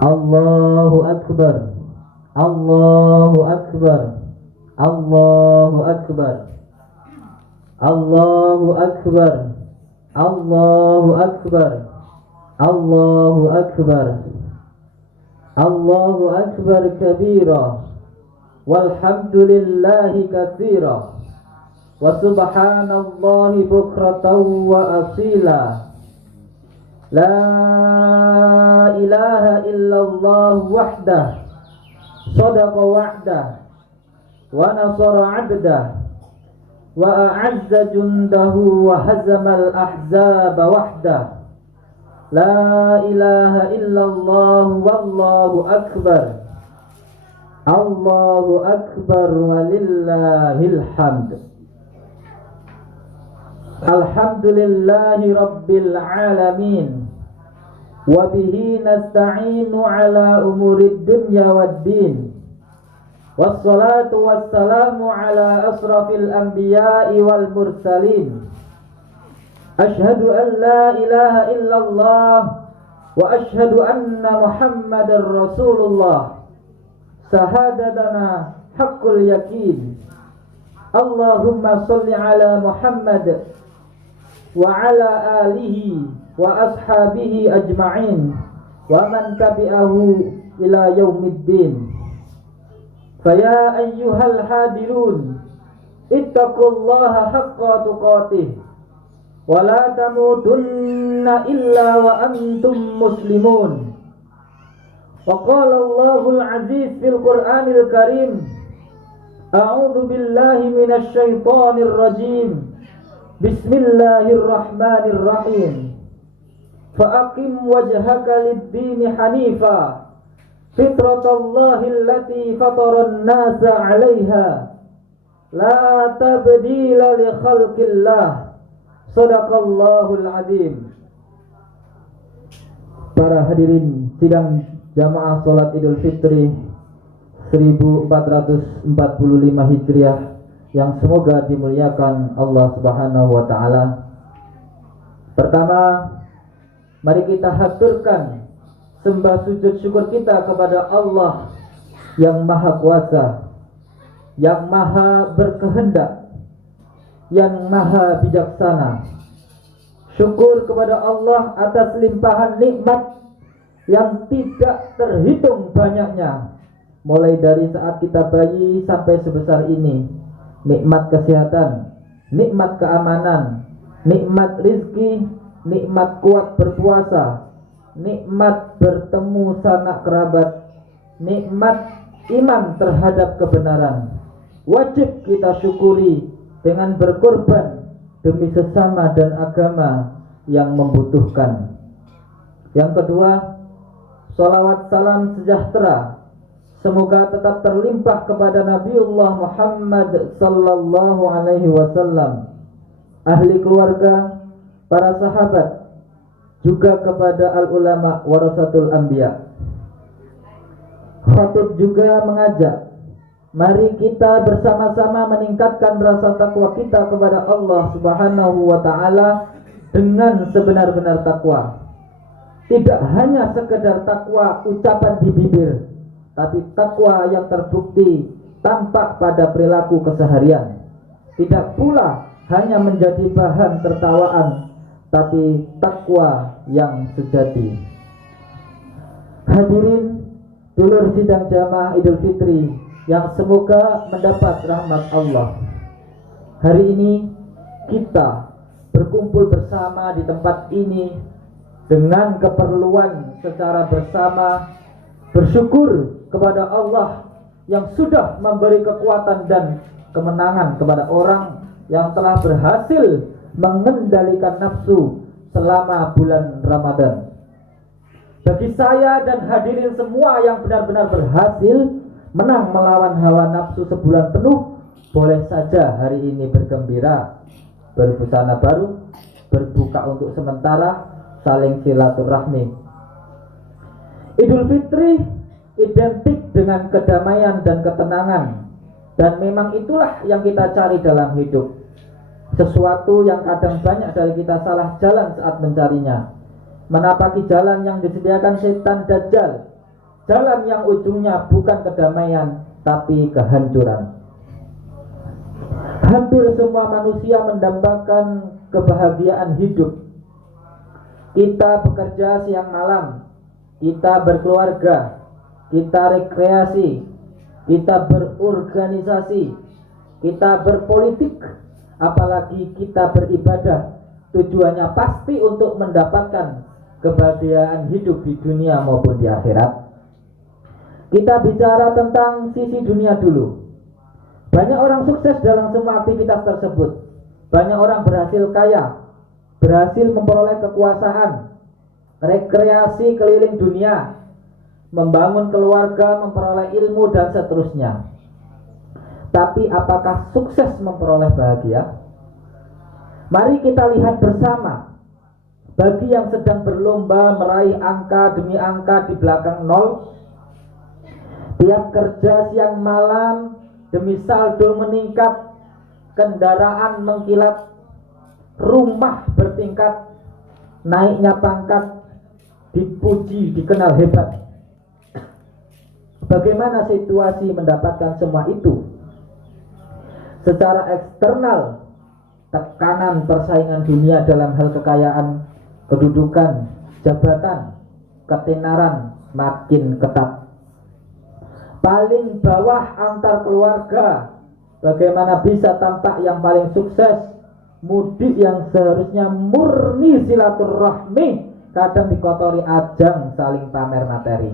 Allahu Akbar. Allahu Akbar. Allahu Akbar. Allahu Akbar. Allahu Akbar. Allahu Akbar. Allahu Akbar kabira. Walhamdulillahi katsira. Wa subhanallahi bukratan wa asila. La ilaha illallah wahdah. Sadaqa wa'dah. Wa nasara 'abdah. Wa a'azza jundahu wa hazamal ahzaba wahdah. La ilaha illallah wallahu akbar. Allahu akbar walillahil hamd. Alhamdulillahi rabbil alamin. Wa bihi nasta'inu ala umurid dunya waddin. Wassalatu wassalamu ala asrafil anbiya'i wal mursalin. Ashhadu an la ilaha illallah wa ashhadu anna Muhammadar Rasulullah. Sahadatana haqqul yakin. Allahumma salli ala Muhammad wa ala alihi wa ashabihi ajma'in wa man tabi'ahu ila yaumiddin. Faya ayyuhal hadirun, ittaqullaha haqqa tuqatih wa la tamutunna illa wa antum muslimun. Wa qala Allahul aziz fil Qur'anil karim, a'udzu billahi minasy syaithanir rajim. Bismillahirrahmanirrahim. Fa'aqim wajhaka lid-dini hanifa, fitratallahi allati fataran nasa 'alaiha, la tabdila li khalqillah. Shadaqallahul azim. Para hadirin sidang jamaah salat Idul Fitri 1445 Hijriah yang semoga dimuliakan Allah Subhanahu wa taala. Pertama, mari kita haturkan sembah sujud syukur kita kepada Allah yang Maha Kuasa, yang Maha Berkehendak, yang Maha Bijaksana. Syukur kepada Allah atas limpahan nikmat yang tidak terhitung banyaknya, mulai dari saat kita bayi sampai sebesar ini. Nikmat kesehatan, nikmat keamanan, nikmat rizki, nikmat kuat berpuasa, nikmat bertemu sanak kerabat, nikmat iman terhadap kebenaran. Wajib kita syukuri dengan berkorban demi sesama dan agama yang membutuhkan. Yang kedua, salawat salam sejahtera semoga tetap terlimpah kepada Nabiullah Muhammad sallallahu alaihi wasallam, ahli keluarga, para sahabat, juga kepada al-ulama warasatul anbiya. Khatib juga mengajak, mari kita bersama-sama meningkatkan rasa takwa kita kepada Allah Subhanahu wa taala dengan sebenar-benar takwa. Tidak hanya sekedar takwa ucapan di bibir, tapi takwa yang terbukti tampak pada perilaku keseharian. Tidak pula hanya menjadi bahan tertawaan, tapi takwa yang sejati. Hadirin dulur sidang jamaah Idul Fitri yang semoga mendapat rahmat Allah. Hari ini kita berkumpul bersama di tempat ini dengan keperluan secara bersama bersyukur kepada Allah yang sudah memberi kekuatan dan kemenangan kepada orang yang telah berhasil mengendalikan nafsu selama bulan Ramadan. Bagi saya dan hadirin semua yang benar-benar berhasil menang melawan hawa nafsu sebulan penuh, boleh saja hari ini bergembira, berbusana baru, berbuka untuk sementara, saling silaturahmi. Idul Fitri identik dengan kedamaian dan ketenangan, dan memang itulah yang kita cari dalam hidup. Sesuatu yang kadang banyak dari kita salah jalan saat mencarinya, menapaki jalan yang disediakan setan dajjal, jalan yang ujungnya bukan kedamaian tapi kehancuran. Hampir semua manusia mendambakan kebahagiaan hidup. Kita bekerja siang malam, kita berkeluarga, kita rekreasi, kita berorganisasi, kita berpolitik, apalagi kita beribadah. Tujuannya pasti untuk mendapatkan kebahagiaan hidup di dunia maupun di akhirat. Kita bicara tentang sisi dunia dulu. Banyak orang sukses dalam semua aktivitas tersebut. Banyak orang berhasil kaya, berhasil memperoleh kekuasaan, rekreasi keliling dunia, membangun keluarga, memperoleh ilmu, dan seterusnya. Tapi apakah sukses memperoleh bahagia? Mari kita lihat bersama. Bagi yang sedang berlomba meraih angka demi angka di belakang nol, tiap kerja siang malam demi saldo meningkat, kendaraan mengkilat, rumah bertingkat, naiknya pangkat, dipuji, dikenal hebat. Bagaimana situasi mendapatkan semua itu? Secara eksternal, tekanan persaingan dunia dalam hal kekayaan, kedudukan, jabatan, ketenaran makin ketat. Paling bawah antar keluarga, bagaimana bisa tampak yang paling sukses? Mudik yang seharusnya murni silaturahmi kadang dikotori ajang saling pamer materi.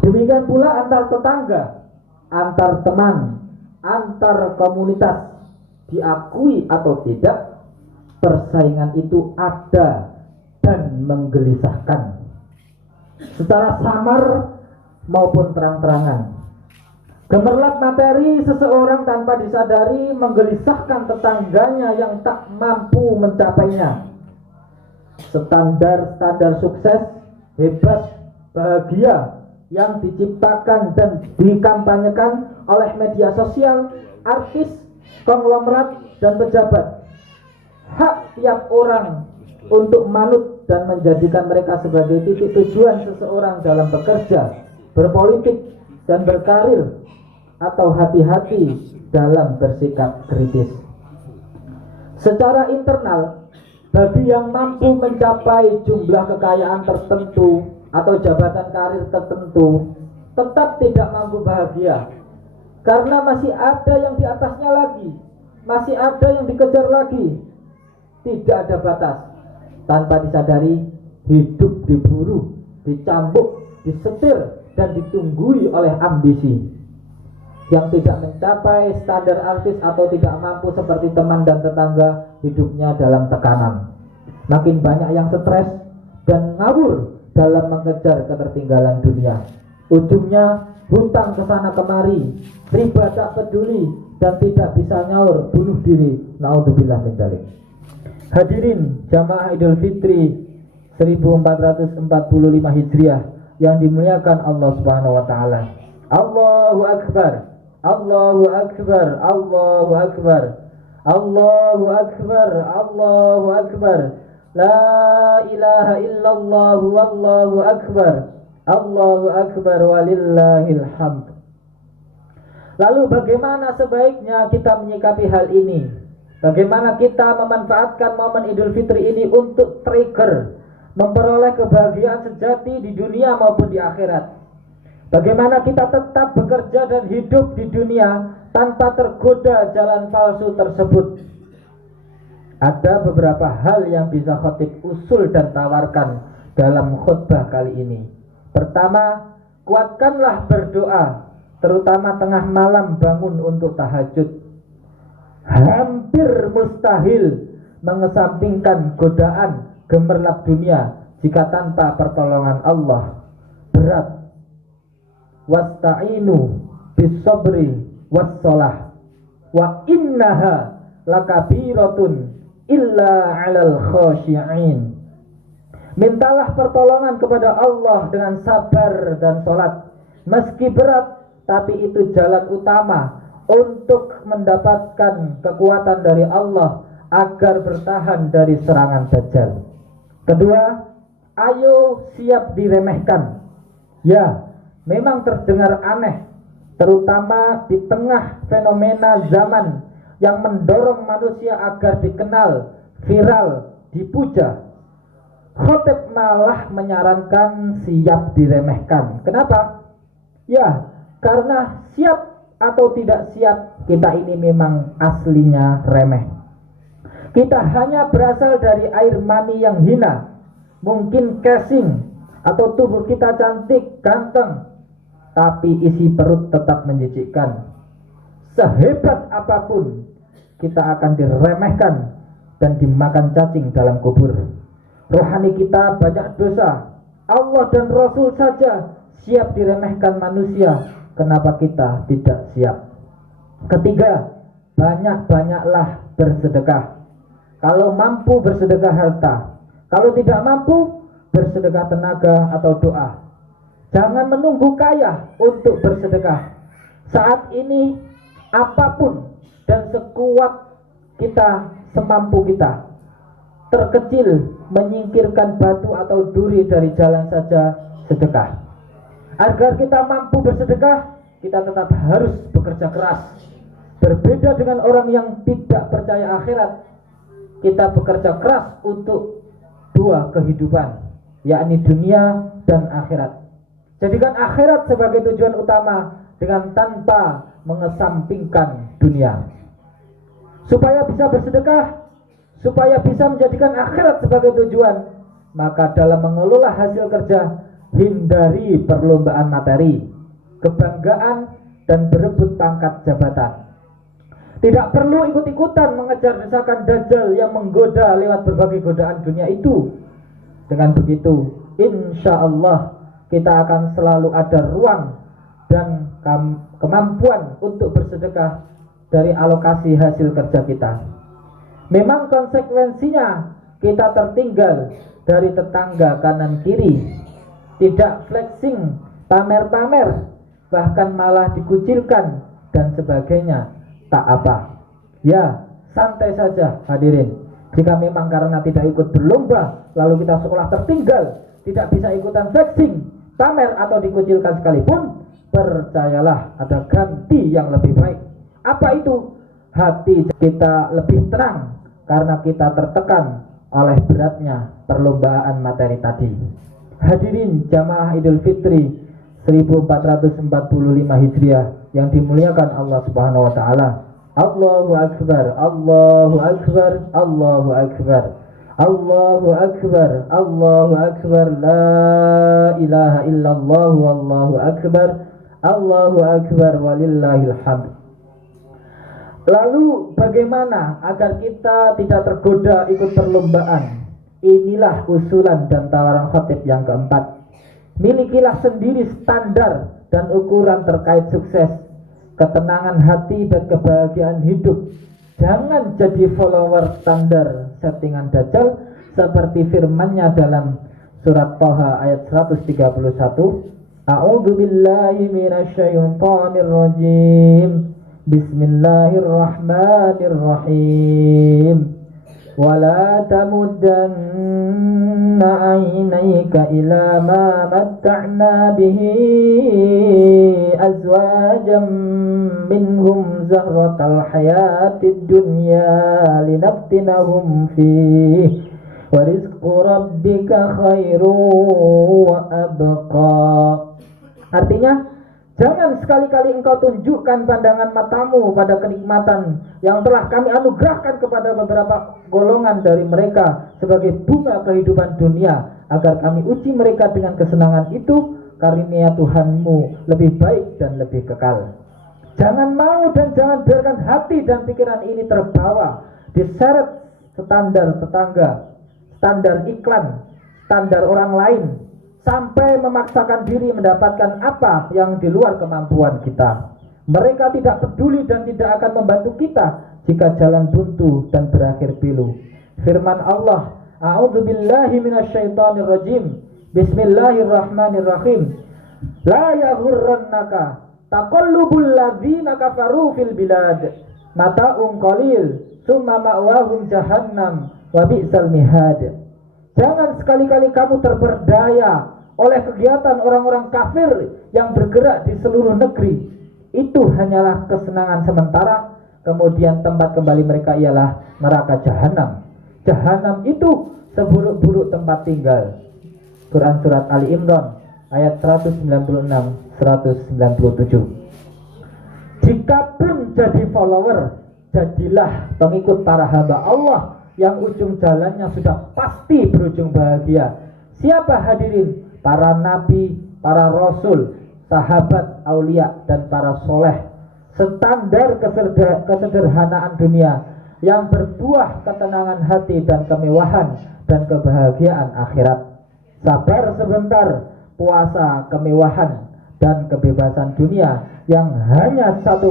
Demikian pula antar tetangga, antar teman, antar komunitas. Diakui atau tidak, persaingan itu ada dan menggelisahkan, secara samar maupun terang-terangan. Gemerlap materi seseorang tanpa disadari menggelisahkan tetangganya yang tak mampu mencapainya. Standar-standar sukses, hebat, bahagia yang diciptakan dan dikampanyekan oleh media sosial, artis, konglomerat, dan pejabat. Hak tiap orang untuk manut dan menjadikan mereka sebagai titik tujuan seseorang dalam bekerja, berpolitik, dan berkarir, atau hati-hati dalam bersikap kritis. Secara internal, bagi yang mampu mencapai jumlah kekayaan tertentu atau jabatan karir tertentu, tetap tidak mampu bahagia, karena masih ada yang di atasnya lagi, masih ada yang dikejar lagi. Tidak ada batas. Tanpa disadari, hidup diburu, dicambuk, disetir, dan ditunggui oleh ambisi. Yang tidak mencapai standar artis atau tidak mampu seperti teman dan tetangga, hidupnya dalam tekanan. Makin banyak yang stres dan ngawur dalam mengejar ketertinggalan dunia. Ujungnya hutang kesana kemari, riba tak peduli, dan tidak bisa nyaur, bunuh diri. Naudzubillah min dzalik. Hadirin jamaah Idul Fitri 1445 Hijriah yang dimuliakan Allah Subhanahu wa taala. Allahu akbar. Allahu akbar. Allahu akbar. Allahu akbar. Allahu akbar. La ilaha illallah wallahu akbar. Allahu akbar walillahil hamd. Lalu bagaimana sebaiknya kita menyikapi hal ini? Bagaimana kita memanfaatkan momen Idul Fitri ini untuk trigger, memperoleh kebahagiaan sejati di dunia maupun di akhirat? Bagaimana kita tetap bekerja dan hidup di dunia tanpa tergoda jalan palsu tersebut? Ada beberapa hal yang bisa khotib usul dan tawarkan dalam khutbah kali ini. Pertama, kuatkanlah berdoa, terutama tengah malam bangun untuk tahajud. Hampir mustahil mengesampingkan godaan gemerlap dunia jika tanpa pertolongan Allah. Berat. Wasta'inu bis-sabri was-shalah wa innaha lakabiratun illa 'alal khashi'in. Mintalah pertolongan kepada Allah dengan sabar dan salat. Meski berat, tapi itu jalan utama untuk mendapatkan kekuatan dari Allah agar bertahan dari serangan Dajjal. Kedua, ayo siap diremehkan, Ya, memang terdengar aneh, terutama di tengah fenomena zaman yang mendorong manusia agar dikenal, viral, dipuja. Khotib malah menyarankan siap diremehkan. Kenapa? Ya, karena siap atau tidak siap, kita ini memang aslinya remeh. Kita hanya berasal dari air mani yang hina. Mungkin casing atau tubuh kita cantik, ganteng, tapi isi perut tetap menjijikkan. Sehebat apapun, kita akan diremehkan dan dimakan cacing dalam kubur. Rohani kita banyak dosa. Allah dan Rasul saja siap diremehkan manusia. Kenapa kita tidak siap? Ketiga, banyak-banyaklah bersedekah. Kalau mampu bersedekah harta, kalau tidak mampu bersedekah tenaga atau doa. Jangan menunggu kaya untuk bersedekah. Saat ini apapun dan sekuat kita, semampu kita, terkecil menyingkirkan batu atau duri dari jalan saja sedekah. Agar kita mampu bersedekah, kita tetap harus bekerja keras. Berbeda dengan orang yang tidak percaya akhirat, kita bekerja keras untuk dua kehidupan, yakni dunia dan akhirat. Jadikan akhirat sebagai tujuan utama dengan tanpa mengesampingkan dunia. Supaya bisa bersedekah, supaya bisa menjadikan akhirat sebagai tujuan, maka dalam mengelola hasil kerja, hindari perlombaan materi, kebanggaan, dan berebut pangkat jabatan. Tidak perlu ikut-ikutan mengejar desakan dajjal yang menggoda lewat berbagai godaan dunia itu. Dengan begitu, insya Allah kita akan selalu ada ruang dan kemampuan untuk bersedekah dari alokasi hasil kerja kita. Memang konsekuensinya kita tertinggal dari tetangga kanan kiri, tidak flexing, pamer-pamer, bahkan malah dikucilkan dan sebagainya. Tak apa, ya santai saja hadirin. Jika memang karena tidak ikut berlomba lalu kita sekolah tertinggal, tidak bisa ikutan flexing, pamer atau dikucilkan sekalipun, percayalah ada ganti yang lebih baik. Apa itu? Hati kita lebih tenang karena kita tertekan oleh beratnya perlombaan materi tadi. Hadirin jamaah Idul Fitri 1445 Hijriah yang dimuliakan Allah Subhanahu wa taala. Allahu akbar, Allahu akbar, Allahu akbar. Allahu akbar, Allahu akbar, la ilaha illallah wallahu akbar. Allahu akbar walillahil hamd. Lalu bagaimana agar kita tidak tergoda ikut perlombaan? Inilah usulan dan tawaran khatib yang keempat. Milikilah sendiri standar dan ukuran terkait sukses, ketenangan hati dan kebahagiaan hidup. Jangan jadi follower standar settingan dajjal seperti firman-Nya dalam surat Thaha ayat 131. A'udzu billahi minasyaitonir rajim. Bismillahirrahmanirrahim. ولا تمدن عينيك إلى ما متعنا به أزواجا منهم زهرة الحياة الدنيا لنفتنهم فيه ورزق ربك خير وأبقى. Artinya, jangan sekali-kali engkau tunjukkan pandangan matamu pada kenikmatan yang telah kami anugerahkan kepada beberapa golongan dari mereka sebagai bunga kehidupan dunia, agar kami uji mereka dengan kesenangan itu. Karunia Tuhanmu lebih baik dan lebih kekal. Jangan mau dan jangan biarkan hati dan pikiran ini terbawa diseret standar tetangga, standar iklan, standar orang lain, sampai memaksakan diri mendapatkan apa yang di luar kemampuan kita. Mereka tidak peduli dan tidak akan membantu kita jika jalan buntu dan berakhir pilu. Firman Allah, A'udzu billahi minasyaitonir rajim. Bismillahirrahmanirrahim. La yaghurrannaka taqallubul ladzina kafaru fil bilad. Mata'un qalil, summa ma'wahum jahannam wa bi'sal mihad. Jangan sekali-kali kamu terperdaya oleh kegiatan orang-orang kafir yang bergerak di seluruh negeri, itu hanyalah kesenangan sementara. Kemudian tempat kembali mereka ialah neraka jahanam. Jahanam itu seburuk-buruk tempat tinggal. Quran surat Ali Imran ayat 196-197. Jikapun jadi follower, jadilah pengikut para hamba Allah yang ujung jalannya sudah pasti berujung bahagia. Siapa hadirin? Para nabi, para rasul, sahabat, aulia, dan para soleh. Standar kesederhanaan dunia yang berbuah ketenangan hati dan kemewahan dan kebahagiaan akhirat. Sabar sebentar, puasa kemewahan dan kebebasan dunia yang hanya 1%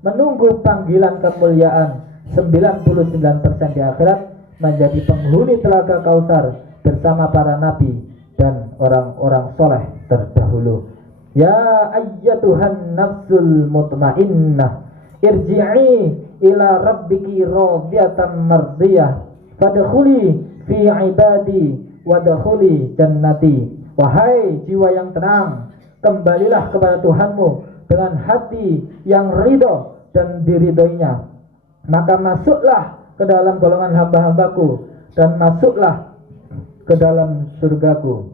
menunggu panggilan kemuliaan 99% di akhirat menjadi penghuni telaga Kautsar bersama para nabi dan orang-orang soleh terdahulu. Ya ayyatuhan nafsul mutmainnah, irji'i ila rabbiki radiyatan mardiyah, fadkhuli fi ibadi wadkhuli jannati. Wahai jiwa yang tenang, kembalilah kepada Tuhanmu dengan hati yang ridho dan diridhoinya, maka masuklah ke dalam golongan hamba-hambaku dan masuklah ke dalam surgaku.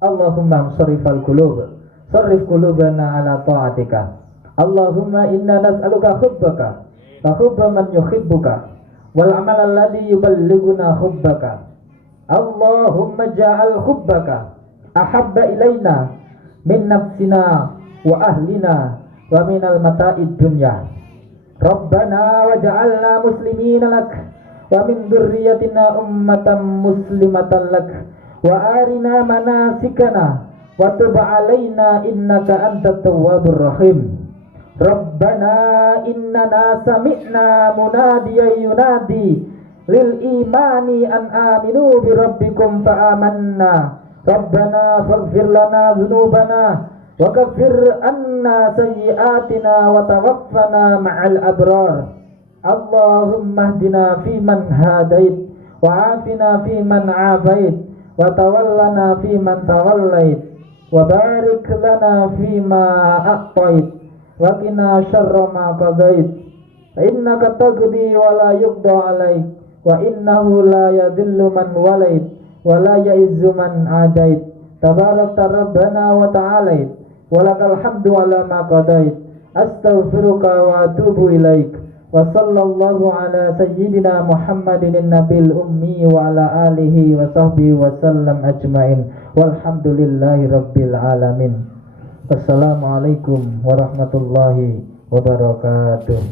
Allahumma sharifal qulub, sarrif qulubana ala ta'atika. Allahumma inna nas'aluka hubbaka wa hubba man yuhibbuka wal amal alladhi yuballighuna hubbaka. Allahumma ja'al hubbaka ahabba ilaina min nafsina wa ahlina wa minal mata'id dunya. Rabbana waj'alna muslimina lak wa min dzurriyyatina ummatan muslimatan lak wa arina manasikana wa tub 'alaina innaka antat tawwabur rahim. Rabbana innana sami'na munadiyan yunadi lil imani an aminu bi rabbikum fa amanna. Rabbana faghfir lana dhunubana wa kaffir anna sayyi'atina wa tawaffana ma'al abrar. Allahumma hdina fiman hadait wa afina fiman afait wa tawallana fiman tawallait wa barik lana fima a'tait wa qina syarra ma qadait. Innaka taqdi wa la yuqda alaik wa innahu la yadhillu man walait wa la ya'izzu man adait. Tabarakta rabbana wa ta'alait wa lakal hamdu ala ma qadait. Astaghfiruka wa atubu ilaik. Wa sallallahu ala sayyidina Muhammadin nabil ummi wa ala alihi wa sahbihi wa sallam ajmain. Walhamdulillahi rabbil alamin. Wassalamualaikum warahmatullahi wabarakatuh.